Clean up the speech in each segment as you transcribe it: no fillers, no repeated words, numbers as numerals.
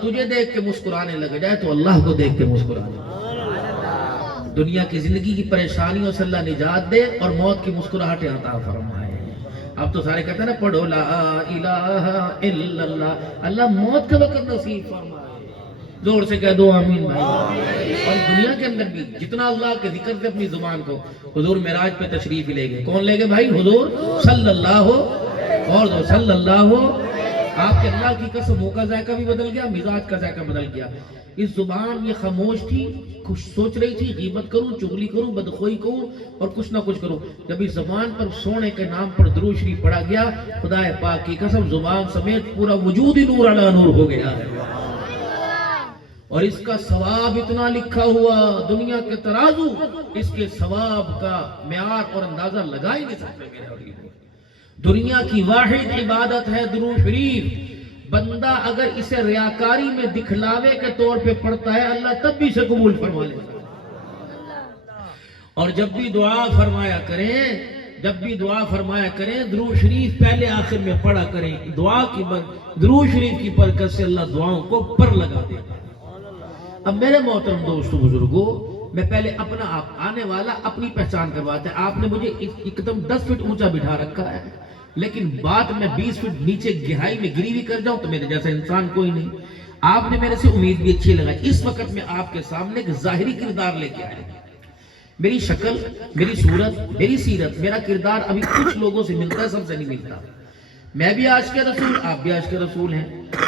تجھے دیکھ کے مسکرانے لگ جائے تو اللہ کو دیکھ کے مسکرانے. دنیا کی زندگی کی پریشانیوں سے اللہ نجات دے اور موت کی مسکراہٹیں عطا فرمائے. اب تو سارے کہتے ہیں نا پڑھو لا الہ الا اللہ. اللہ موت کے وقت نصیب فرمائے. زور سے کہہ دو آمین بھائی. اور دنیا کے اندر بھی جتنا اللہ کے ذکر سے اپنی زبان کو. حضور معراج پہ تشریف لے گئے. کون لے گئے بھائی؟ حضور صلی اللہ اور دو صلی اللہ. آپ کے اللہ کی قسم منہ کا ذائقہ بھی بدل گیا, مزاج کا ذائقہ بدل گیا. اس زبان یہ خاموش تھی, کچھ سوچ رہی تھی غیبت کروں, چغلی کروں, بدخوئی کروں اور کچھ نہ کچھ کروں. جب اس زبان پر سونے کے نام پر درود شریف پڑھا گیا, خدا پاک کی قسم زبان سمیت پورا وجود ہی نور علی نور ہو گیا ہے. اور اس کا ثواب اتنا لکھا ہوا, دنیا کے ترازو اس کے ثواب کا معیار اور اندازہ لگا ہی نہیں سکتے میرے عزیز. دنیا کی واحد عبادت ہے درود شریف. بندہ اگر اسے ریاکاری میں دکھلاوے کے طور پہ پڑھتا ہے, اللہ تب بھی اسے قبول فرما لیتا. اور جب بھی دعا فرمایا کریں درود شریف پہلے آخر میں پڑھا کریں. دعا کی درود شریف کی برکت سے اللہ دعاؤں کو پر لگا دیتا. اب میرے محترم دوستو بزرگو, میں پہلے اپنا آنے والا اپنی پہچان کرواتے. آپ نے مجھے ایک دم 10 فٹ اونچا بٹھا رکھا ہے, لیکن بات میں 20 فٹ نیچے گہرائی میں گری بھی کر جاؤں تو میرے جیسا انسان کوئی نہیں. آپ نے میرے سے امید بھی اچھی لگائی. اس وقت میں آپ کے سامنے ایک ظاہری کردار لے کے آئے. میری شکل, میری صورت, میری سیرت, میرا کردار ابھی کچھ لوگوں سے ملتا ہے, سب سے نہیں ملتا. میں بھی عاشق کے رسول, آپ بھی عاشق کے رسول ہیں.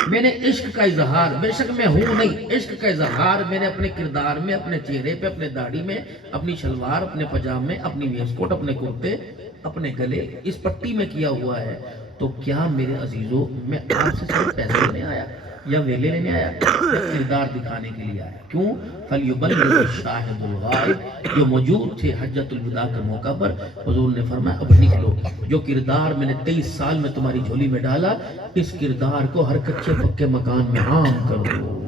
میں نے عشق کا اظہار, بے شک میں ہوں نہیں, عشق کا اظہار میں نے اپنے کردار میں, اپنے چہرے پہ, اپنے داڑھی میں, اپنی شلوار, اپنے پجامے, اپنی ویسٹ کوٹ, اپنے کرتے, اپنے گلے, اس پٹی میں کیا ہوا ہے. تو کیا میرے عزیزو میں آپ سے صرف پیسے لینے آیا یا ویلے لینے آیا, یا کردار دکھانے کے لیے آیا؟ کیوں؟ فَلْيُبَلِّغِ الشَّاهِدُ الْغَائِبَ. جو موجود تھے حجۃ الوداع کے موقع پر, حضور نے فرمایا اب نکلو. جو کردار میں نے 23 سال میں تمہاری جھولی میں ڈالا, اس کردار کو ہر کچے پکے مکان میں عام کر دو.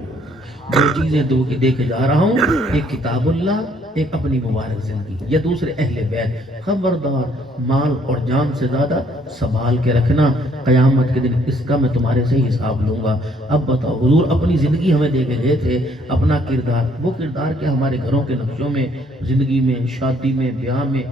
دو چیزیں دے کے جا رہا ہوں, ایک کتاب اللہ, ایک اپنی مبارک زندگی, یا دوسرے اہل بیت. خبردار مال اور جان سے زیادہ سنبھال کے رکھنا, قیامت کے دن اس کا میں تمہارے سے حساب لوں گا. اب بتاؤ, حضور اپنی زندگی ہمیں دے کے گئے تھے, اپنا کردار, وہ کردار کیا ہمارے گھروں کے نقشوں میں, زندگی میں, شادی میں, بیاہ میں,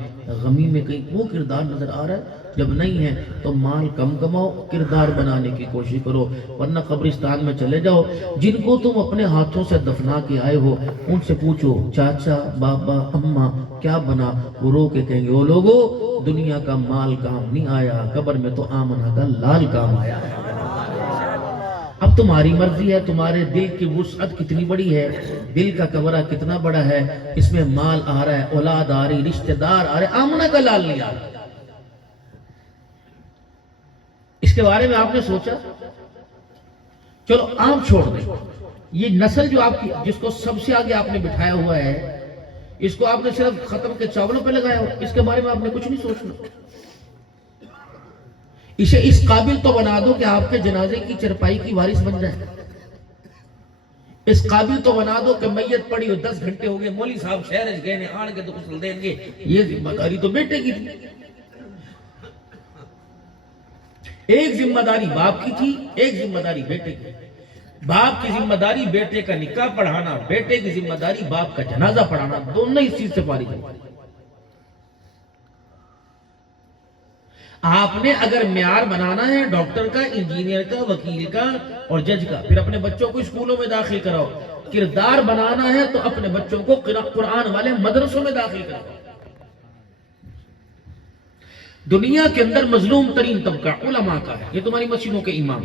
غمی میں کہیں وہ کردار نظر آ رہا ہے؟ جب نہیں ہے تو مال کم کماؤ, کردار بنانے کی کوشش کرو, ورنہ قبرستان میں چلے جاؤ. جن کو تم اپنے ہاتھوں سے دفنا کے آئے ہو, ان سے پوچھو چاچا, بابا, اماں کیا بنا, وہ رو کے کہیں گے او لوگو دنیا کا مال کام نہیں آیا, قبر میں تو آمنہ کا لال کام آیا. اب تمہاری مرضی ہے, تمہارے دل کی وسعت کتنی بڑی ہے, دل کا کمرہ کتنا بڑا ہے, اس میں مال آ رہا ہے, اولاد آ رہی, رشتہ دار آ رہے, آمنہ کا لال نہیں آ رہا. اس کے بارے میں آپ نے سوچا؟ چلو عام چھوڑ دیں, یہ نسل جو آپ کی, جس کو سب سے آگے آپ نے بٹھایا ہوا ہے, اس کو آپ نے صرف ختم کے چاولوں پہ لگایا ہو, اس کے بارے میں آپ نے کچھ نہیں سوچنا. اسے اس قابل تو بنا دو کہ آپ کے جنازے کی چرپائی کی وارث بن جائے. اس قابل تو بنا دو کہ میت پڑی ہو 10 گھنٹے ہو گئے, مولوی صاحب شہر گئے نے, آن کے تو غسل دیں گے. یہ ذمہ داری تو بیٹے کی تھی. ایک ذمہ داری باپ کی تھی, ایک ذمہ داری بیٹے کی. باپ کی ذمہ داری بیٹے کا نکاح پڑھانا, بیٹے کی ذمہ داری باپ کا جنازہ پڑھانا. دونوں اس چیز سے فارغ ہیں. آپ نے اگر معیار بنانا ہے ڈاکٹر کا, انجینئر کا, وکیل کا اور جج کا, پھر اپنے بچوں کو اسکولوں میں داخل کراؤ. کردار بنانا ہے تو اپنے بچوں کو قرآن والے مدرسوں میں داخل کراؤ. دنیا کے اندر مظلوم ترین طبقہ علماء کا ہے. یہ تمہاری مسجدوں کے امام.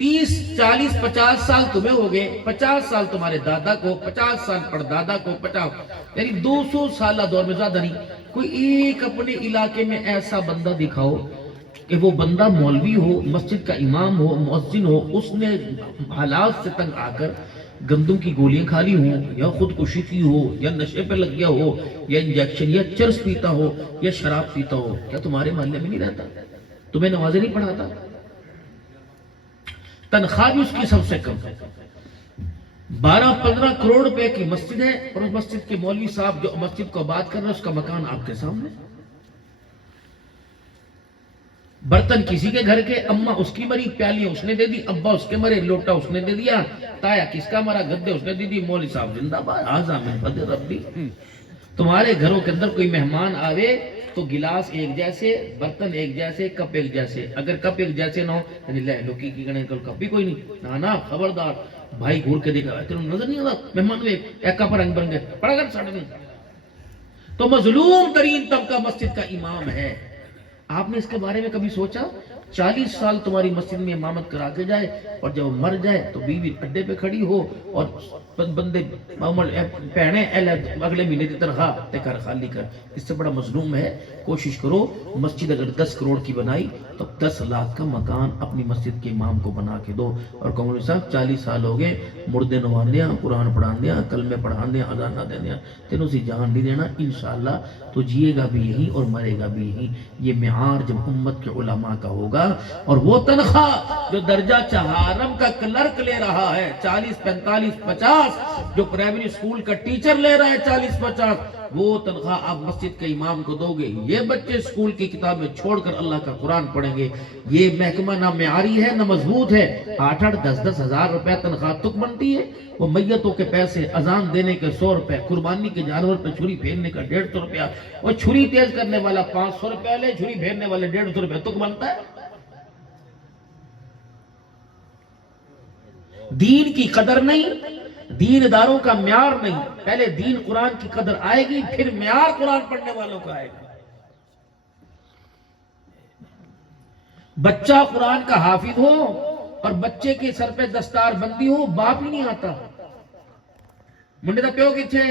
30, 40, 50 سال تمہیں ہو گئے, 50 سال تمہارے دادا کو, 50 سال پردادا کو, 50 یعنی 200 سالہ دور میں زیادہ نہیں. کوئی ایک اپنے علاقے میں ایسا بندہ دکھاؤ کہ وہ بندہ مولوی ہو, مسجد کا امام ہو, مؤذن ہو, اس نے حالات سے تنگ آ کر گندم کی گولیاں کھا لی ہوں, یا خودکشی کی ہو, یا نشے پہ لگ گیا ہو, یا انجیکشن, یا چرس پیتا ہو, یا شراب پیتا ہو. کیا تمہارے محلے میں نہیں رہتا؟ تمہیں نمازیں نہیں پڑھاتا؟ تنخواہ بھی اس کی سب سے کم ہے. 12-15 کروڑ روپے کی مسجد ہے, اور اس مسجد کے مولوی صاحب جو مسجد کو آباد کر رہے ہیں, اس کا مکان آپ کے سامنے. برتن کسی کے گھر کے، اماں اس کی مری، پیالیاں اس نے دے دی، ابا اس کے مرے، لوٹا اس نے دے دیا، تایا کس کا مرا، گدے اس نے دے دی، مولوی صاحب زندہ باد، آزا من فضل ربی۔ تمہارے گھروں کے اندر کوئی مہمان آوے تو گلاس ایک جیسے، برتن ایک جیسے، کپ ایک جیسے، اگر کپ ایک جیسے نہ ہو لے لو کی گنے کپ بھی کوئی نہیں، نا خبردار بھائی گھور کے دیکھا تیرے نظر نہیں آتا مہمان میں ایک کپ رنگ برنگے پڑا کر ساڑھے نہیں۔ تو مظلوم ترین طبقہ مسجد کا امام ہے۔ آپ نے اس کے بارے میں کبھی سوچا؟ 40 سال تمہاری مسجد میں امامت کرا کے جائے اور جب مر جائے تو بیوی اڈے پہ کھڑی ہو اور بندے پہنے اگلے مہینے کی تنخواہ تے کر خالی کر، اس سے بڑا مظلوم ہے۔ کوشش کرو مسجد اگر 10 کروڑ کی بنائی تو 10 لاکھ کا مکان اپنی مسجد کے امام کو بنا کے دو۔ اور کہوں صاحب 40 سال ہو گئے مردے نوان دیا، قرآن پڑھان دیا، کلمے پڑھان دیا، اذان نہ دے دیا، تینوں سے جان نہیں دینا، انشاءاللہ تو جیے گا بھی یہی اور مرے گا بھی یہی۔ یہ معیار جب امت کے علماء کا ہوگا، اور وہ تنخواہ جو درجہ چہارم کا کلرک لے رہا ہے 40 45 50، جو پرائمری اسکول کا ٹیچر لے رہا ہے 40 50، وہ تنخواہ آپ مسجد کے امام کو دو گے، یہ بچے اسکول کی کتابیں چھوڑ کر اللہ کا قرآن پڑھیں گے۔ یہ محکمہ نہ معیاری ہے نہ مضبوط ہے، 8 10 ہزار روپے تنخواہ تک بنتی ہے، وہ میتوں کے پیسے، اذان دینے کے 100 روپے، قربانی کے جانور پہ چھری پھیرنے کا 150 روپیہ، وہ چھری تیز کرنے والا 500 روپے لے، چھری پھیرنے والے 150 روپے تک بنتا ہے۔ دین کی قدر نہیں، دین داروں کا معیار نہیں، پہلے دین قرآن کی قدر آئے گی پھر معیار قرآن پڑھنے والوں کا آئے گا۔ بچہ قرآن کا حافظ ہو اور بچے کے سر پہ دستار بندی ہو، باپ ہی نہیں آتا۔ منڈے دا پیو کچھے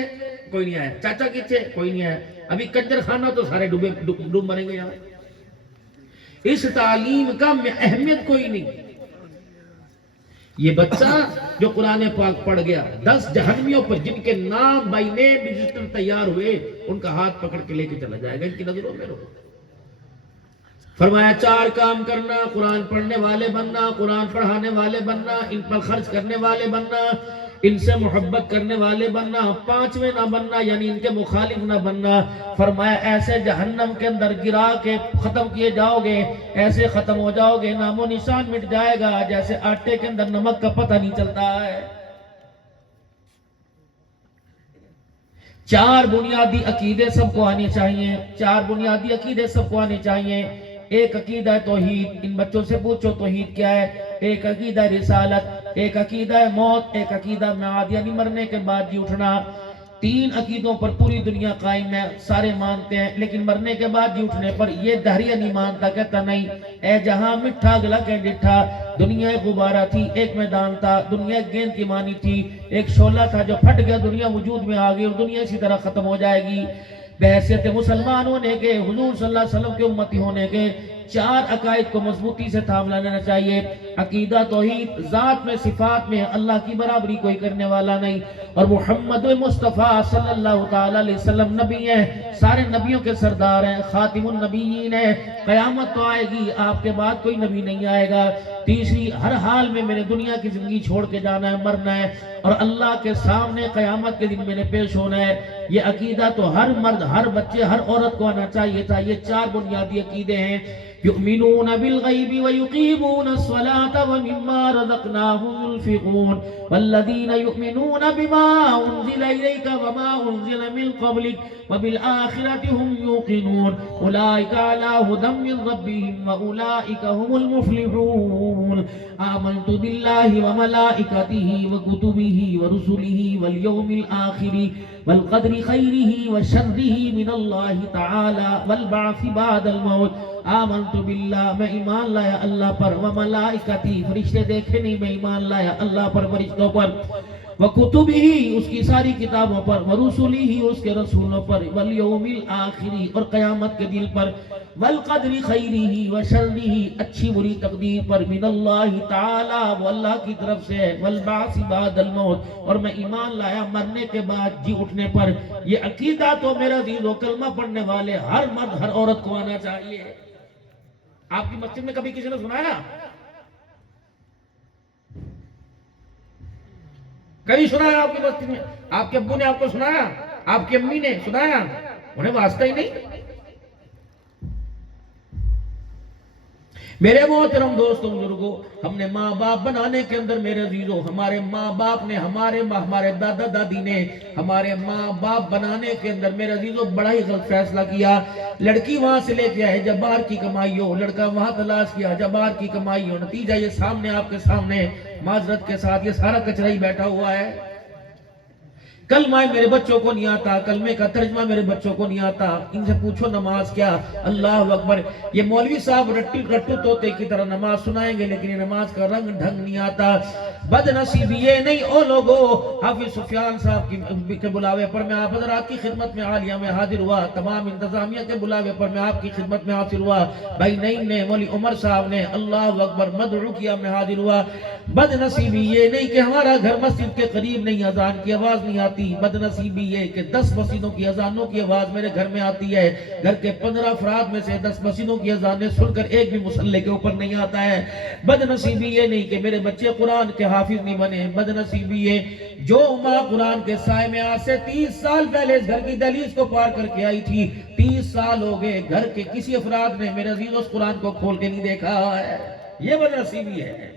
کوئی نہیں آیا، چاچا کچھے کوئی نہیں آیا، ابھی کنجر خانہ تو سارے ڈوب مریں گے یہاں۔ اس تعلیم کا اہمیت کوئی نہیں۔ یہ بچہ جو قرآن پاک پڑھ گیا، 10 جہنمیوں پر جن کے نام بائی نیم رجسٹر تیار ہوئے، ان کا ہاتھ پکڑ کے لے کے چلا جائے گا، ان کی نظروں میں رہو۔ فرمایا 4 کام کرنا، قرآن پڑھنے والے بننا، قرآن پڑھانے والے بننا، ان پر خرچ کرنے والے بننا، ان سے محبت کرنے والے بننا، 5ویں نہ بننا یعنی ان کے مخالف نہ بننا۔ فرمایا ایسے جہنم کے اندر گرا کے ختم کیے جاؤ گے، ایسے ختم ہو جاؤ گے، نام و نشان مٹ جائے گا جیسے آٹے کے اندر نمک کا پتہ نہیں چلتا ہے۔ 4 بنیادی عقیدے سب کو آنے چاہیے، 4 بنیادی عقیدے سب کو آنے چاہیے۔ ایک عقیدہ ہے توحید، ان بچوں سے پوچھو توحید کیا ہے۔ ایک عقیدہ رسالت، ایک عقیدہ موت، ایک عقیدہ معاد یعنی مرنے کے بعد جی اٹھنا۔ 3 عقیدوں پر پوری دنیا قائم ہے، سارے مانتے ہیں، لیکن مرنے کے بعد جی اٹھنے پر یہ دہریہ نہیں مانتا، کہتا نہیں اے جہاں مٹھا گلا کہ ڈٹھا، دنیا ایک غبارہ تھی، ایک میدان تھا، دنیا ایک گیند کی مانی تھی، ایک شعلہ تھا جو پھٹ گیا، دنیا وجود میں آ گئی اور دنیا اسی طرح ختم ہو جائے گی۔ بحیثیت مسلمان ہونے کے، حضور صلی اللہ علیہ وسلم کے امتی ہونے کے، 4 عقائد کو مضبوطی سے تھام لینا چاہیے۔ عقیدہ توحید، ذات میں صفات میں اللہ کی برابری کوئی کرنے والا نہیں، اور محمد مصطفیٰ صلی اللہ تعالی علیہ وسلم نبی ہیں، سارے نبیوں کے سردار ہیں، خاتم النبیین ہیں۔ قیامت تو آئے گی، آپ کے بعد کوئی نبی نہیں آئے گا۔ تیسری، ہر حال میں میں نے دنیا کی زندگی چھوڑ کے جانا ہے، مرنا ہے، اور اللہ کے سامنے قیامت کے دن میں نے پیش ہونا ہے۔ یہ عقیدہ تو ہر مرد، ہر بچے، ہر عورت کو آنا چاہیے تھا۔ یہ 4 بنیادی عقیدے ہیں۔ یؤمنون بالغیب ویقیمون الصلاة ومما رزقناهم ينفقون والذین یؤمنون بما انزل الیک وما انزل من قبلک وبالآخرة هم یوقنون اولئک علی ھدی من ربهم واولئک هم المفلحون آمنت باللہ وملائکته وکتبه ورسله والیوم الآخر والقدر خیره وشره من اللہ تعالی والبعث بعد الموت۔ آمنت باللہ، میں ایمان لایا اللہ پر، وملائکتی، فرشتے دیکھے نہیں، میں ایمان لایا اللہ پر، فرشتوں پر، وکتبہ، اس کی ساری کتابوں پر، ورسلہ، اس کے رسولوں پر، والیوم الآخری، اور قیامت کے دن پر، والقدر خیرہ وشرہ، اچھی بری تقدیر پر، من اللہ تعالی، وہ اللہ کی طرف سے ہے، والبعث بعد الموت، اور میں ایمان لایا مرنے کے بعد جی اٹھنے پر۔ یہ عقیدہ تو میرا عزیز و کلمہ پڑھنے والے ہر مرد ہر عورت کو آنا چاہیے۔ آپ کی مسجد میں کبھی کسی نے سنایا؟ کبھی سنایا آپ کی مسجد میں؟ آپ کے ابو نے آپ کو سنایا؟ آپ کی امی نے سنایا؟ انہیں واسطہ ہی نہیں۔ میرے محترم دوستوں بزرگوں، ہم نے ماں باپ بنانے کے اندر میرے عزیزوں، ہمارے ماں باپ نے ہمارے دادا دادی نے ہمارے ماں باپ بنانے کے اندر میرے عزیزوں بڑا ہی غلط فیصلہ کیا۔ لڑکی وہاں سے لے کے آئے جب باہر کی کمائی ہو، لڑکا وہاں تلاش کیا جب باہر کی کمائی ہو، نتیجہ یہ سامنے آپ کے سامنے معذرت کے ساتھ یہ سارا کچرا ہی بیٹھا ہوا ہے۔ کلمہ میرے بچوں کو نہیں آتا، کلمے کا ترجمہ میرے بچوں کو نہیں آتا، ان سے پوچھو نماز کیا، اللہ اکبر۔ یہ مولوی صاحب رٹو طوطے کی طرح نماز سنائیں گے لیکن یہ نماز کا رنگ ڈھنگ نہیں آتا۔ بد نصیبی یہ نہیں او لوگو، حافظ سفیان صاحب کے بلاوے پر میں آپ حضرات کی خدمت میں عالیہ میں حاضر ہوا، تمام انتظامیہ کے بلاوے پر میں آپ کی خدمت میں حاضر ہوا، بھائی نعیم نے، مولوی عمر صاحب نے، اللہ اکبر، مدعو کیا، میں حاضر ہوا۔ بد نصیبی یہ نہیں کہ ہمارا گھر مسجد کے قریب نہیں، اذان کی آواز نہیں آتی، بد نصیبی یہ کہ 10 مسجدوں کی اذانوں کی آواز میرے گھر میں آتی ہے، گھر کے 15 افراد میں سے 10 مسجدوں کی اذانیں سن کر ایک بھی مصلی کے اوپر نہیں آتا ہے۔ بد نصیبی یہ نہیں کہ میرے بچے قرآن کے حافظ نہیں بنے، بد نصیبی یہ جو ماں قرآن کے سائے میں آج سے 30 سال پہلے اس گھر کی دہلیز کو پار کر کے آئی تھی، 30 سال ہو گئے گھر کے کسی افراد نے میرے عزیز اس قرآن کو کھول کے نہیں دیکھا ہے، یہ بد نصیبی ہے۔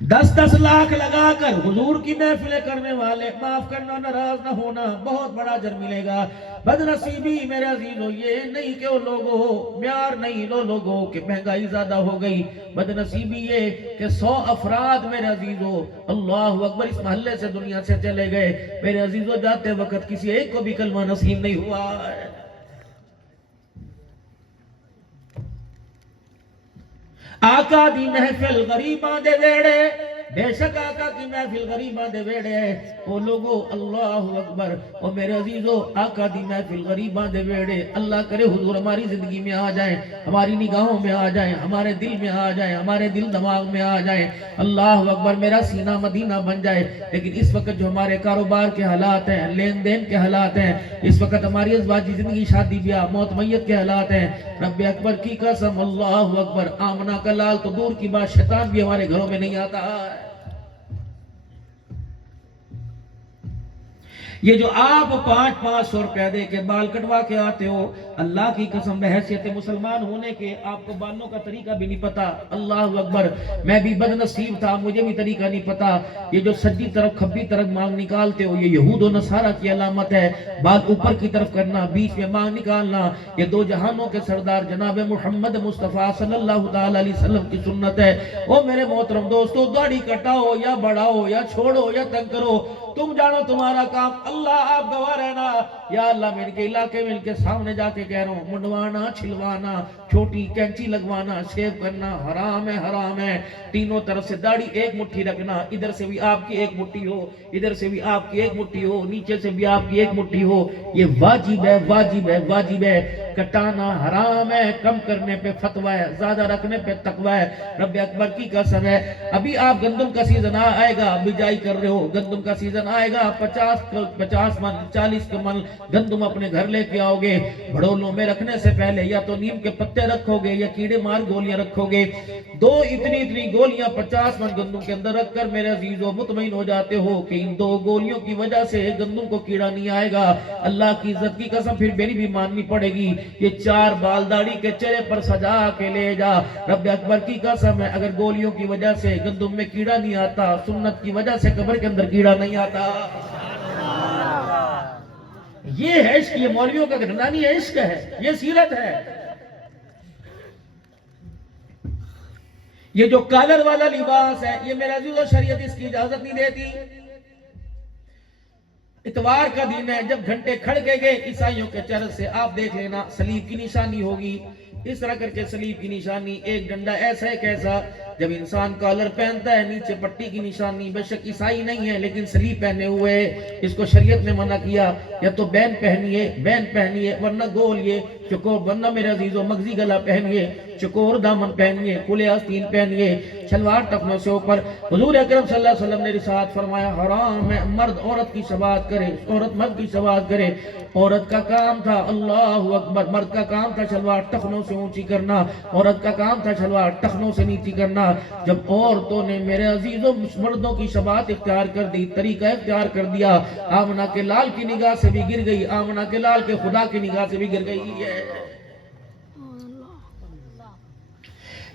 10 لاکھ لگا کر حضور کی محفلیں کرنے والے، معاف کرنا، ناراض نہ ہونا، بہت بڑا اجر ملے گا۔ بد نصیبی میرے عزیزو یہ نہیں کہ وہ لوگوں معیار نہیں لو لوگوں کہ مہنگائی زیادہ ہو گئی، بد نصیبی یہ کہ 100 افراد میرے عزیزو اللہ اکبر اس محلے سے دنیا سے چلے گئے، میرے عزیزو جاتے وقت کسی ایک کو بھی کلمہ نصیب نہیں ہوا ہے۔ آقا دی محفل غریباں دے ویڑے، بے شک آقا کی محفل غریباں دے ویڑے، او لوگو اللہ اکبر، او میرے عزیزو آقا دی محفل غریباں دے ویڑے، اللہ کرے حضور ہماری زندگی میں آ جائیں، ہماری نگاہوں میں آ جائیں، ہمارے دل میں آ جائیں، ہمارے دل دماغ میں آ جائیں، اللہ اکبر، میرا سینہ مدینہ بن جائے۔ لیکن اس وقت جو ہمارے کاروبار کے حالات ہیں، لین دین کے حالات ہیں، اس وقت ہماری ازواجی زندگی، شادی بیاہ، موت میت کے حالات ہیں، رب اکبر کی قسم اللہ اکبر، آمنہ کا لال تو دور کی بات، شیطان بھی ہمارے گھروں میں نہیں آتا ہے۔ یہ جو آپ 500 روپیہ دے کے بال کٹوا کے آتے ہو، اللہ کی قسم بحیثیت مسلمان ہونے کے آپ کو بالوں کا طریقہ بھی نہیں پتا، اللہ اکبر، میں بھی بد نصیب تھا، مجھے بھی طریقہ نہیں پتا۔ یہ جو سجی طرف کھبی طرف مانگ نکالتے ہو، یہ یہود و نصارہ کی علامت ہے، بال اوپر کی طرف کرنا، بیچ میں مانگ نکالنا، یہ دو جہانوں کے سردار جناب محمد مصطفیٰ صلی اللہ علیہ وسلم کی سنت ہے۔ او میرے محترم دوستو، داڑھی کٹاؤ یا بڑھاؤ یا چھوڑو یا تنگ کرو، تم جانو تمہارا کام، اللہ آپ گواہ رہنا۔ یا اللہ میں ان کے علاقے میں ان کے سامنے جا کے کہہ رہا ہوں، منڈوانا، چھلوانا، چھوٹی کینچی لگوانا، شیو کرنا حرام ہے، حرام ہے۔ تینوں طرف سے داڑھی ایک مٹھی رکھنا، ادھر سے بھی آپ کی ایک مٹھی ہو، ادھر سے بھی آپ کی ایک مٹھی ہو، نیچے سے بھی آپ کی ایک مٹھی ہو، یہ واجب ہے، واجب ہے، واجب ہے۔ کٹانا حرام ہے، کم کرنے پہ فتوی ہے، زیادہ رکھنے پہ تقوی ہے، رب اکبر کی قسم ہے۔ ابھی آپ گندم کا سیزن آئے گا، بجائی کر رہے ہو، گندم کا سیزن آئے گا، 50 من 40 من گندم اپنے گھر لے کے آؤ گے، بھڑولوں میں رکھنے سے پہلے یا تو نیم کے پتے رکھو گے یا کیڑے مار گولیاں رکھو گے، دو اتنی گولیاں 50 من گندم کے اندر رکھ کر میرے عزیزو مطمئن ہو جاتے ہو کہ ان 2 گولیوں کی وجہ سے گندم کو کیڑا نہیں آئے گا، اللہ کی عزت کی قسم پھر میری بھی ماننی پڑے گی۔ یہ 4 بال داڑھی کے چہرے پر سجا کے لے جا، رب اکبر کی قسم ہے، اگر گولیوں کی وجہ سے گندم میں کیڑا نہیں آتا، سنت کی وجہ سے قبر کے اندر کیڑا نہیں آتا۔ یہ ہے عشق، یہ مولویوں کا گھرانی ہے، عشق ہے، یہ سیرت ہے۔ یہ جو کالر والا لباس ہے، یہ میرے عزیز و شریعت اس کی اجازت نہیں دیتی۔ اتوار کا دن ہے، جب گھنٹے کھڑ کے گئے عیسائیوں کے چرچ سے، آپ دیکھ لینا صلیب کی نشانی ہوگی، اس طرح کر کے صلیب کی نشانی، ایک ڈنڈا ایسا ہے کیسا، جب انسان کالر پہنتا ہے نیچے پٹی کی نشانی، بے شک عیسائی نہیں ہے لیکن صلیب پہنے ہوئے، اس کو شریعت نے منع کیا، یا تو بین پہنیے ورنہ گول، چکور، ورنہ میرے عزیزو مغزی گلا پہنیے، چکور دامن پہنیے، کھلے آستین پہنیے، شلوار ٹخنوں سے اوپر۔ حضور اکرم صلی اللہ علیہ وسلم نے ارشاد فرمایا، حرام ہے مرد عورت کی شباہت کرے، عورت مرد کی شباہت کرے۔ عورت کا کام تھا، اللہ اکبر، مرد کا کام تھا شلوار ٹخنوں سے اونچی کرنا، عورت کا کام تھا شلوار ٹخنوں سے نیچی کرنا۔ جب عورتوں نے میرے عزیزوں مردوں کی شباہت اختیار کر دی، طریقہ اختیار کر دیا، آمنہ کے لال کی نگاہ سے بھی گر گئی، آمنہ کے لال کے خدا کی نگاہ سے بھی گر گئی ہے۔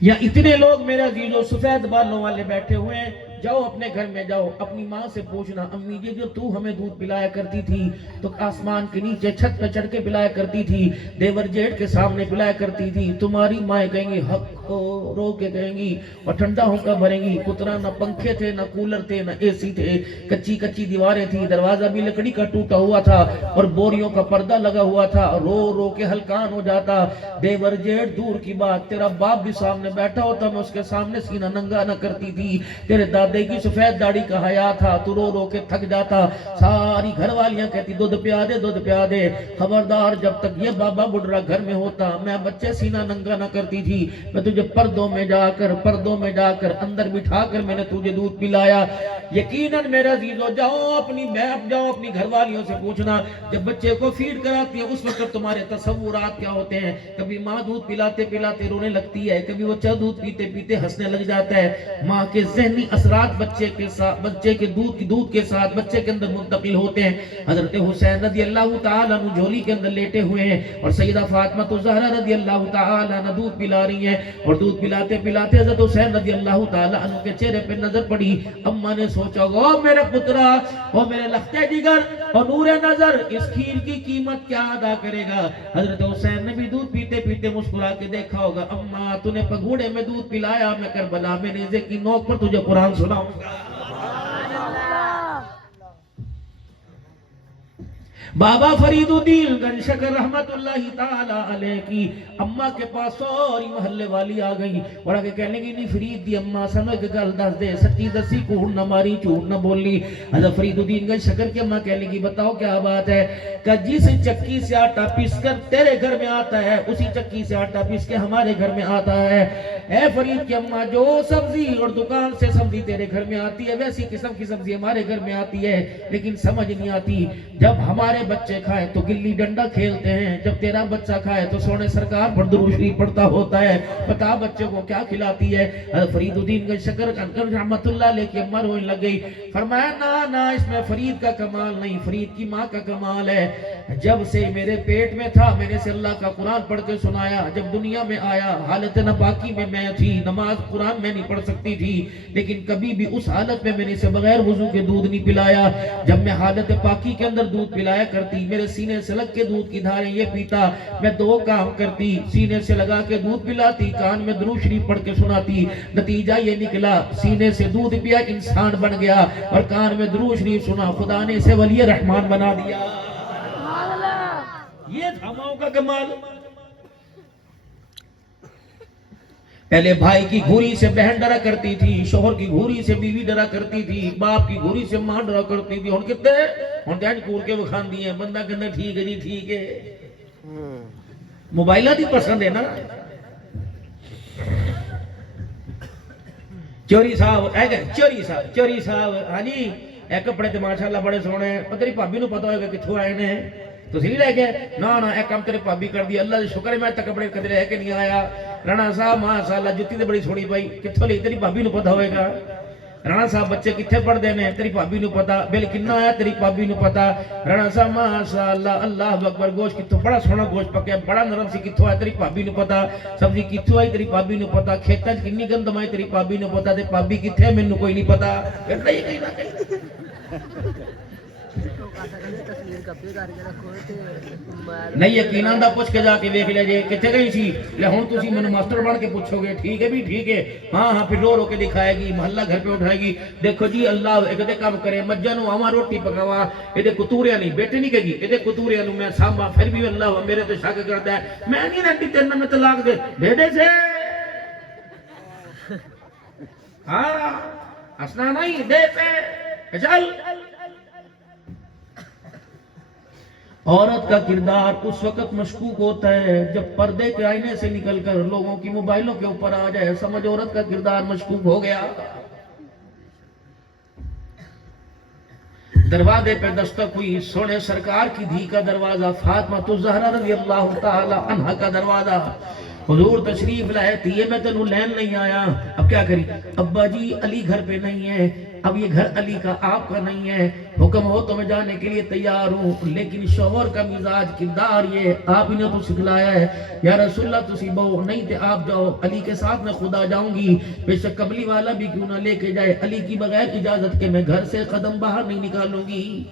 یا اتنے لوگ میرے عزیزو سفید بالوں والے بیٹھے ہوئے ہیں، جاؤ اپنے گھر میں جاؤ، اپنی ماں سے پوچھنا، امی جی جو تو ہمیں دودھ پلایا کرتی تھی تو آسمان کے نیچے چھت پہ چڑھ کے پلایا کرتی تھی، دیور جیٹ کے سامنے پلایا کرتی تھی، تمہاری مائیں کہیں گی حق کو رو کے کہیں گی اور ٹھنڈا ہو کر بھریں گی، پترا نہ پنکھے تھے نہ کولر تھے نہ اے سی تھے، کچی کچی دیواریں تھی، دروازہ بھی لکڑی کا ٹوٹا ہوا تھا اور بوریوں کا پردہ لگا ہوا تھا، رو رو کے ہلکان ہو جاتا، دیور جیٹ دور کی بات، تیرا باپ بھی سامنے بیٹھا ہوتا میں اس کے سامنے سینہ ننگا نہ کرتی تھی، تیرے دادے کی سفید داڑھی کا حیا تھا، تو رو رو کے تھک جاتا، ساری گھر والیاں کہتی دودھ پیا دے، خبردار جب تک یہ بابا بڑھڑا گھر میں ہوتا میں بچے سینہ ننگا نہ کرتی تھی، میں تجھے پردوں میں جا کر اندر بٹھا کر میں نے تجھے دودھ پلایا۔ یقیناً میرے عزیزو جاؤ اپنی گھر والیوں سے پوچھنا، جب بچے کو فیڈ کراتی ہے اس وقت تمہارے تصورات کیا ہوتے ہیں؟ کبھی ماں دودھ پلاتے پلاتے رونے لگتی ہے، کبھی بچہ دودھ پیتے پیتے ہنسنے لگ جاتا ہے، ماں کے ذہنی اثرات بچے کے دودھ کے ساتھ بچے کے اندر منتقل ہوتے ہیں۔ حضرت حسین رضی اللہ تعالیٰ عنہ جھولی کے اندر لیٹے ہوئے ہیں اور سیدہ فاطمہ الزہرا رضی اللہ تعالیٰ عنہ دودھ پلا رہی ہیں، اور دودھ پلاتے پلاتے حضرت حسین رضی اللہ تعالیٰ عنہ کے چہرے پہ نظر پڑی، اماں نے سوچا او میرے پترا، او میرے لختے جگر اور نور نظر، اس کھیر کی قیمت کیا ادا کرے گا؟ حضرت حسین نے بھی دودھ پیتے پیتے مسکرا کے دیکھا ہوگا، اماں تو نے پگوڑے میں دودھ پلایا، میں کربلا میں نیزے کی نوک پر تجھے قرآن سناؤں گا۔ بابا فرید الدین گنج شکر رحمت اللہ تعالی علیہ کی اماں کے پاس سوری محلے والی آ گئی اور آگے کہنے گی نہیں فرید دی اماں سنو ایک گل دس دے، سچی دسی، کوڑ نہ ماری جھوٹ نہ بولی۔ حضرت فرید الدین گنج شکر کی اماں کہنے گی بتاؤ کیا بات ہے؟ کہ جس چکی سے آٹا پیس کر تیرے گھر میں آتا ہے اسی چکی سے آٹا پیس کے ہمارے گھر میں آتا ہے۔ اے فرید کی اماں، جو سبزی اور دکان سے سبزی تیرے گھر میں آتی ہے ویسی قسم کی سبزی ہمارے گھر میں آتی ہے، لیکن سمجھ نہیں آتی، جب ہمارے بچے کھائے تو گلی ڈنڈا کھیلتے ہیں، جب تیرا بچہ کھائے تو سونے سرکار پر درود شریف پڑھتا ہوتا ہے، بتا بچے کو کیا کھلاتی ہے؟ فرید الدین گنج شکر رحمت اللہ علیہ کی اماں رونے لگ گئی، فرمایا نا اس میں فرید کا کمال نہیں، فرید کی ماں کا کمال ہے۔ جب سے میرے پیٹ میں تھا میں نے سے اللہ کا قرآن پڑھ کے سنایا، جب دنیا میں آیا حالت ناپاکی میں تھی، نماز قرآن میں نہیں پڑھ سکتی تھی، لیکن کبھی بھی اس حالت میں نے سے بغیر وضو کے دودھ نہیں پلایا، جب میں حالت پاکی کے اندر دودھ پلایا کرتی، میرے سینے سے لگ کے دودھ کی دھاریں یہ پیتا، میں دو کام کرتی، سینے سے لگا کے دودھ پلاتی، کان میں درود شریف پڑھ کے سناتی، نتیجہ یہ نکلا سینے سے دودھ پیا انسان بن گیا اور کان میں درود شریف سنا خدا نے اسے ولی رحمان بنا دیا۔ یہ تھا ماؤں کا کمال۔ پہلے بھائی کی گھوری سے بہن ڈرا کرتی تھی، شوہر کی گھوری سے بیوی ڈرا کرتی تھی، باپ کی گھوری سے ماں ڈرا کرتی تھی، ہن کتے ہن جان کور کے وکھان دی ہیں، بندہ کہندا ٹھیک ہے جی ٹھیک ہے، موبائلہ دی پسند ہے نا۔ چوری صاحب ہاں جی اے کپڑے تے ماشاءاللہ بڑے سونے ہیں، تیری بھابی نو پتہ ہوئے گا کتھوں آئے نے، تو صحیح لے گئے نا اے کام تیرے بھابی کر دی، اللہ شکر ہے میں تک کپڑے کدے رہ کے نہیں آیا۔ رانا صاحب ماشاءاللہ جُتی تے بڑی سونی پئی، کتھوں لئی تیری بھابی نو پتہ ہوئے گا۔ رانا صاحب بچے کتھے پڑھ دے نے تیری بھابی نو پتہ، بل کنا آیا تیری بھابی نو پتہ۔ رانا صاحب ماشاءاللہ اللہ اکبر گوشت کتھوں بڑا سونا گوشت پکیا بڑا نرم سی کتھوں آیا تیری بھابی نو پتہ، سبزی کتھوں آئی تیری بھابی نو پتہ، کھیتاں وچ کنی گندم آئی تیری بھابی نو پتہ، تے بھابی کتھے مینوں کوئی نہیں پتہ۔ کردا ہی کہیں نہ کہیں نہیں یقین آندا پوچھ کے جا کے دیکھ لے جے کتنے گئی سی، لے ہن تسی مینوں ماسٹر بن کے پوچھو گے ٹھیک ہے بھی ٹھیک ہے، ہاں پھر رو رو کے دکھائے گی، محلہ گھر پہ اٹھائے گی، دیکھو جی اللہ ایک دے کام کرے مجھاں نو آواں روٹی پکاواں، اے دے کتوریاں نہیں بیٹے نہیں کہے گی، اے دے کتوریاں نو میں سامبا، پھر بھی اللہ میرے تے شک کردا ہے، میں نہیں رہتی تیرے میں طلاق دے بھیڑے سے، ہاں ہنسنا نہیں دے سے چل۔ عورت کا کردار اس وقت مشکوک ہوتا ہے جب پردے کے آئینے سے نکل کر لوگوں کی موبائلوں کے اوپر آ جائے، سمجھ عورت کا کردار مشکوک ہو گیا۔ دروازے پہ دستک ہوئی، سونے سرکار کی دھی کا دروازہ، فاطمہ الزہرا رضی اللہ تعالی عنہا کا دروازہ، حضور تشریف لائے تھی، یہ میں تینوں لین نہیں آیا، اب کیا کری؟ ابا جی علی گھر پہ نہیں ہے، اب یہ گھر علی کا آپ کا نہیں ہے، حکم ہو تو میں جانے کے لیے تیار ہوں، لیکن شوہر کا مزاج کردار یہ آپ ہی نے تو سکھلایا ہے، یا رسول اللہ تسی بہو نہیں تے آپ جاؤ، علی کے ساتھ میں خدا جاؤں گی، بے شک قبلی والا بھی کیوں نہ لے کے جائے، علی کی بغیر اجازت کے میں گھر سے قدم باہر نہیں نکالوں گی۔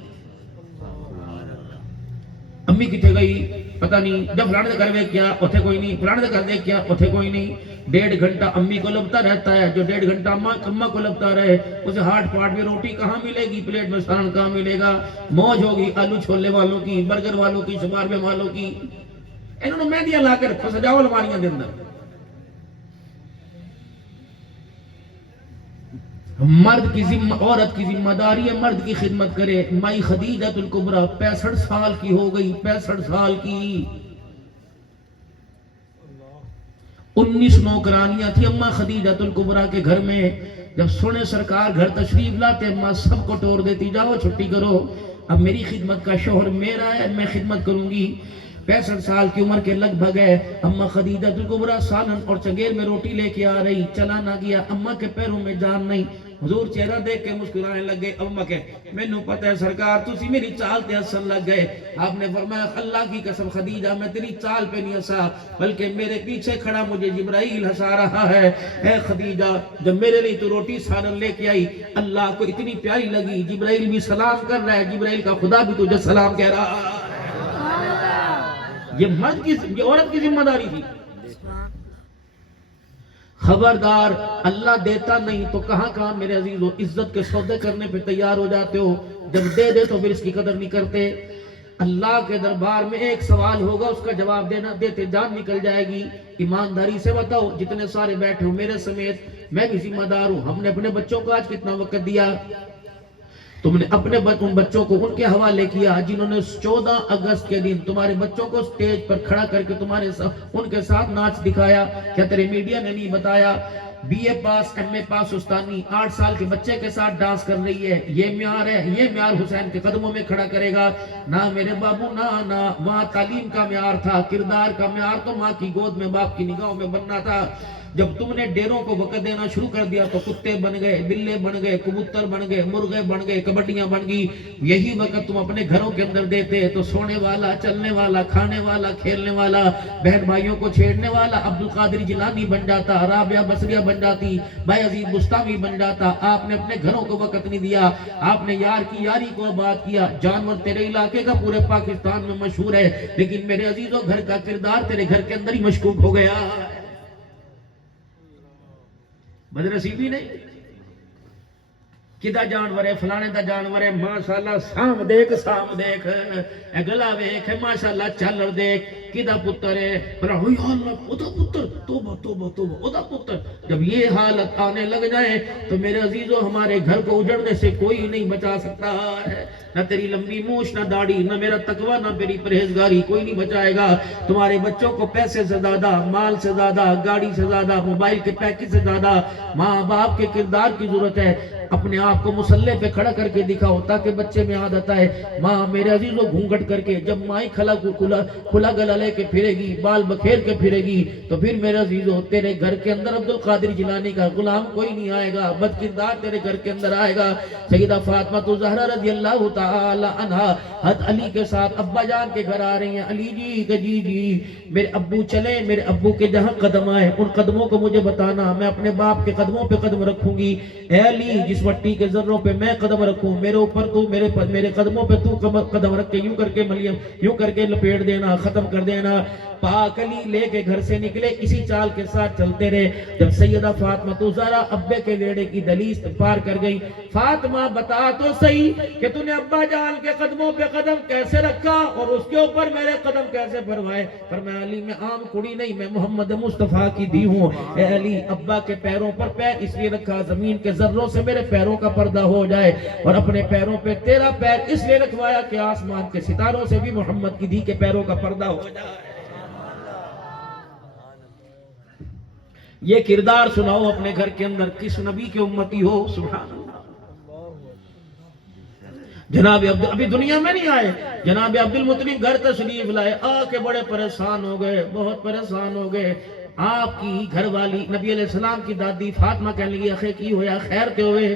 امی کتنے گئی پتہ نہیں، جب فلانے دے گھر میں کیا اتھے کوئی نہیں، فلانے دے گھر دے کیا اتھے کوئی نہیں، 1.5 گھنٹہ امی کو لبتا رہتا ہے، جو 1.5 گھنٹہ اماں کو لبتا رہے، اسے ہارٹ پاٹ میں روٹی کہاں ملے گی، پلیٹ میں سالن کہاں ملے گا، موج ہوگی آلو چھولے والوں کی، برگر والوں کی، شمار میں والوں کی، انہوں نے مہندیاں لا کے رکھو سجاؤ الماریاں دے اندر۔ مرد کی ذمہ، عورت کی ذمہ داری ہے مرد کی خدمت کرے۔ مائی خدیجہ الکبریٰ 65 سال کی ہو گئی، 65 سال کی، 19 نوکرانیاں تھی اماں خدیجہ الکبریٰ کے گھر میں۔ جب سنے سرکار گھر تشریف لاتے، اماں سب کو ٹور دیتی، جاؤ چھٹی کرو، اب میری خدمت کا شوہر میرا ہے، میں خدمت کروں گی۔ 65 سال کی عمر کے لگ بھگ ہے، اماں خدیجہ الکبریٰ سالن اور چنگیر میں روٹی لے کے آ رہی، چلا نہ گیا، اماں کے پیروں میں جان نہیں۔ حضور چہرہ دیکھ کے مسکرانے لگ گئے، اماں کہ مینوں پتہ ہے سرکار تسی میری چال تے ہسن لگ گئے۔ آپ نے فرمایا اللہ کی قسم خدیجہ میں تیری چال پہ نہیں ہنسا، بلکہ میرے پیچھے کھڑا مجھے جبرائیل ہنسا رہا ہے۔ اے خدیجہ جب میرے لیے تو روٹی سالن لے کے آئی، اللہ کو اتنی پیاری لگی، جبرائیل بھی سلام کر رہا ہے، جبرائیل کا خدا بھی تجھے سلام کہہ رہا ہے۔ یہ مرد کی، یہ عورت کی ذمہ داری تھی۔ خبردار، اللہ دیتا نہیں تو کہاں کہاں میرے عزیزو عزت کے سودے کرنے پہ تیار ہو جاتے ہو، جب دے دے تو پھر اس کی قدر نہیں کرتے۔ اللہ کے دربار میں ایک سوال ہوگا، اس کا جواب دینا دیتے جان نکل جائے گی۔ ایمانداری سے بتاؤ، جتنے سارے بیٹھے ہو میرے سمیت، میں بھی ذمہ دار ہوں، ہم نے اپنے بچوں کو آج کتنا وقت دیا؟ تم نے اپنے ان بچوں کو ان کے حوالے کیا جنہوں نے 14 اگست کے دن تمہارے بچوں کو سٹیج پر کھڑا کر کے تمہارے ان کے ساتھ ناچ دکھایا؟ کیا تیرے میڈیا نے نہیں بتایا؟ بی اے پاس، ایم اے پاس استانی 8 سال کے بچے کے ساتھ ڈانس کر رہی ہے، یہ معیار ہے؟ یہ معیار حسین کے قدموں میں کھڑا کرے گا؟ نہ میرے بابو، نہ وہاں تعلیم کا معیار تھا، کردار کا معیار تو ماں کی گود میں باپ کی نگاہوں میں بننا تھا۔ جب تم نے ڈیروں کو وقت دینا شروع کر دیا تو کتے بن گئے، بلے بن گئے، کبوتر بن گئے، مرغے بن گئے، کبڈیاں بن گئی۔ یہی وقت تم اپنے گھروں کے اندر دیتے تو سونے والا، چلنے والا، کھانے والا، کھیلنے والا، بہن بھائیوں کو چھیڑنے والا عبد القادر جیلانی بن جاتا، رابعہ بصریہ بن جاتی، بھائی عزیز بستامی بن جاتا۔ آپ نے اپنے گھروں کو وقت نہیں دیا، آپ نے یار کی یاری کو آباد کیا۔ جانور تیرے علاقے کا پورے پاکستان میں مشہور ہے، لیکن میرے عزیزوں گھر کا کردار تیرے گھر کے اندر ہی مشکوک ہو گیا۔ بدنصیبی نہیں، کدا جانور ہے، فلانے دا جانور ہے، ماشاءاللہ سام دیکھ اے گلا ویکھ، ماشاءاللہ چالر دیکھ، کدا پتر ہے، پر ہوئی اللہ او دا پتر، توبہ توبہ توبہ او دا پتر۔ جب یہ حالت آنے لگ جائے تو میرے عزیزو ہمارے گھر کو اجڑنے سے کوئی نہیں بچا سکتا ہے، نہ تیری لمبی مونچھ، نہ داڑھی، نہ میرا تقوی، نہ میری پرہیزگاری، کوئی نہیں بچائے گا۔ تمہارے بچوں کو پیسے سے زیادہ، مال سے زیادہ، گاڑی سے زیادہ، موبائل کے پیکج سے زیادہ ماں باپ کے کردار کی ضرورت ہے۔ اپنے آپ کو مسلح پہ کھڑا کر کے دکھاؤ تاکہ بچے میں عادت آئے۔ ماں میرے عزیزو گھونگٹ کر کے جب مائی کھلا گلا لے کے پھرے گی، بال بکھیر کے پھرے گی، تو پھر میرے عزیزو تیرے گھر کے اندر عبد القادر جیلانی کا غلام کوئی نہیں آئے گا، بد کردار تیرے گھر کے اندر آئے گا۔ سیدہ فاطمہ زہرا رضی اللہ تعالی عنہا حضرت علی کے ساتھ ابا جان کے گھر آ رہی ہیں۔ علی جی میرے ابو چلے، میرے ابو کے جہاں قدم آئے ان قدموں کو مجھے بتانا، میں اپنے باپ کے قدموں پہ قدم رکھوں گی۔ اے علی جس مٹی کے ذروں پہ میں قدم رکھوں، میرے اوپر تو میرے قدموں پہ تو قدم رکھ کے یوں کر کے لپیٹ دینا، ختم کر دینا۔ پاک علی لے کے گھر سے نکلے، اسی چال کے ساتھ چلتے رہے۔ جب سیدہ فاطمہ زہرا ابے کے ویڑے کی دہلیز پار کر گئی، فاطمہ بتا تو صحیح کہ تو نے ابا جان کے قدموں پہ قدم کیسے رکھا اور اس کے اوپر میرے قدم کیسے بھروائے؟ فرمایا علی میں عام کڑی نہیں، میں محمد مصطفیٰ کی دی ہوں۔ اے علی ابا کے پیروں پر پیر اس لیے رکھا زمین کے ذروں سے میرے پیروں کا پردہ ہو جائے، اور اپنے پیروں پہ تیرا پیر اس لیے رکھوایا کہ آسمان کے ستاروں سے بھی محمد کی دی کے پیروں کا پردہ ہو جائے۔ یہ کردار سناؤ اپنے گھر کے اندر، کس نبی کے امتی ہو؟ سبحان اللہ۔ جناب ابھی دنیا میں نہیں آئے، جناب عبد المطلب گھر تشریف لائے، آ کے بڑے پریشان ہو گئے، بہت پریشان ہو گئے۔ آپ کی گھر والی نبی علیہ السلام کی دادی فاطمہ کہنے لگی اخے کی ہویا خیر تے ہوئے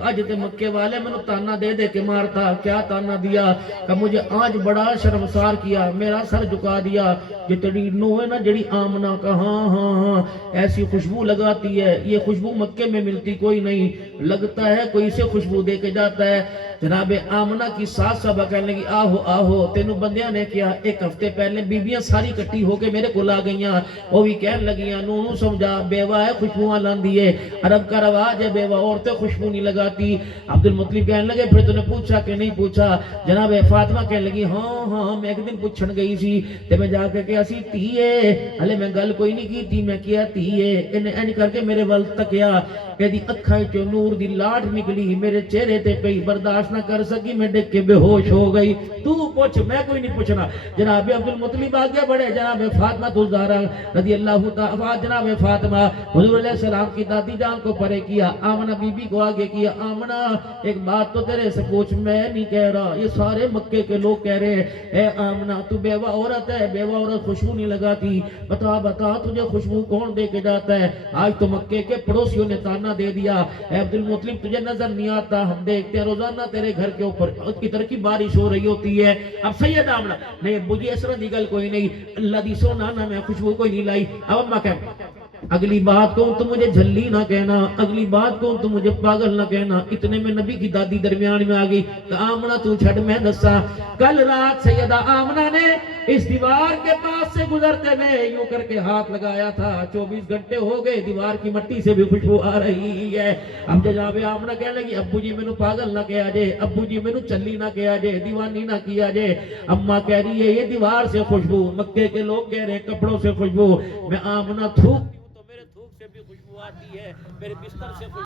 آج تے مکے والے میں تانا دے دے کے مارتا کیا تانا دیا کہ مجھے آج بڑا شرمسار کیا میرا سر جھکا دیا جو تیری نو ہے نا جڑی آمنہ کا ہاں ایسی خوشبو لگاتی ہے یہ خوشبو مکے میں ملتی کوئی نہیں لگتا ہے کوئی سے خوشبو دے کے جاتا ہے جناب آمنہ کی ساس صاحبہ کہنے لگی آہو آہو تینوں بندیاں نے کیا ایک ہفتے پہلے بیبیاں ساری کٹی ہو کے میرے کو لا گئیاں وہ بھی کہنے لگیاں نو سمجھا بیوہ ہے خوشبوان لاندی ہے عرب کا رواج ہے بیوہ عورتیں خوشبو نہیں لگاتی عبد المطلب کہنے لگے پھر تو نے پوچھا کہ نہیں پوچھا جناب فاطمہ کہنے لگی ہاں میں ایک دن پوچھن گئی سی تے میں جا کے کیا سی تیے ہلے میں گل کوئی نہیں کی تھی میں کیا تیے انہیں این کر کے میرے ول تکیا کہ دی اکھائیں چو نور دی لاٹ نکلی میرے چہرے تے پئی برداشت نہ کر سکی میں ڈک کے بے ہوش ہو گئی تو پوچھ میں کوئی نہیں پوچھنا جناب عبد المطلب آگے بڑھے جناب فاطمہ الزہرا رضی اللہ تعالی جناب فاطمہ حضور علیہ السلام کی دادی جان کو پرے کیا آمنہ بی بی کو آگے کیا آمنہ ایک بات تو تیرے سے پوچھ میں نہیں کہہ رہا یہ سارے مکے کے لوگ کہہ رہے اے آمنہ تو بیوہ عورت ہے بیوہ عورت خوشبو نہیں لگاتی بتا تجھے خوشبو کون دے کے جاتا ہے آج تو مکے کے پڑوسیوں نے تانا دے دیا اے عبد المطلب تجھے نظر نہیں آتا ہم دیکھتے ہیں روزانہ تیرے گھر کے اوپر کی طرح کی بارش ہو رہی ہوتی ہے اب سید آمنہ نہیں ابو جی اس طرح دی گل کوئی نہیں اللہ دی سونا نہ میں خوشبو کوئی نہیں لائی اب اماں کہ اگلی بات کہوں تو مجھے جھلی نہ کہنا اگلی بات کہوں تو مجھے پاگل نہ کہنا اتنے میں نبی کی دادی درمیان میں آگئی کہ آمنہ تو چھڑ میں دسا کل رات سیدہ آمنہ نے اس دیوار کے پاس سے گزرتے میں یوں کر کے ہاتھ لگایا تھا 24 گھنٹے ہو گئے دیوار کی مٹی سے بھی خوشبو آ رہی ہے اب جناب آمنہ کہنے لگی ابو جی میں نو پاگل نہ کیا جے ابو جی میں نو چلی نہ کیا جے دیوانی نہ کیا جے اماں کہہ رہی ہے یہ دیوار سے خوشبو مکے کے لوگ کہہ رہے ہیں کپڑوں سے خوشبو میں آمنہ تھوک سے بھی خوشبو آتی ہے میرے بستر سے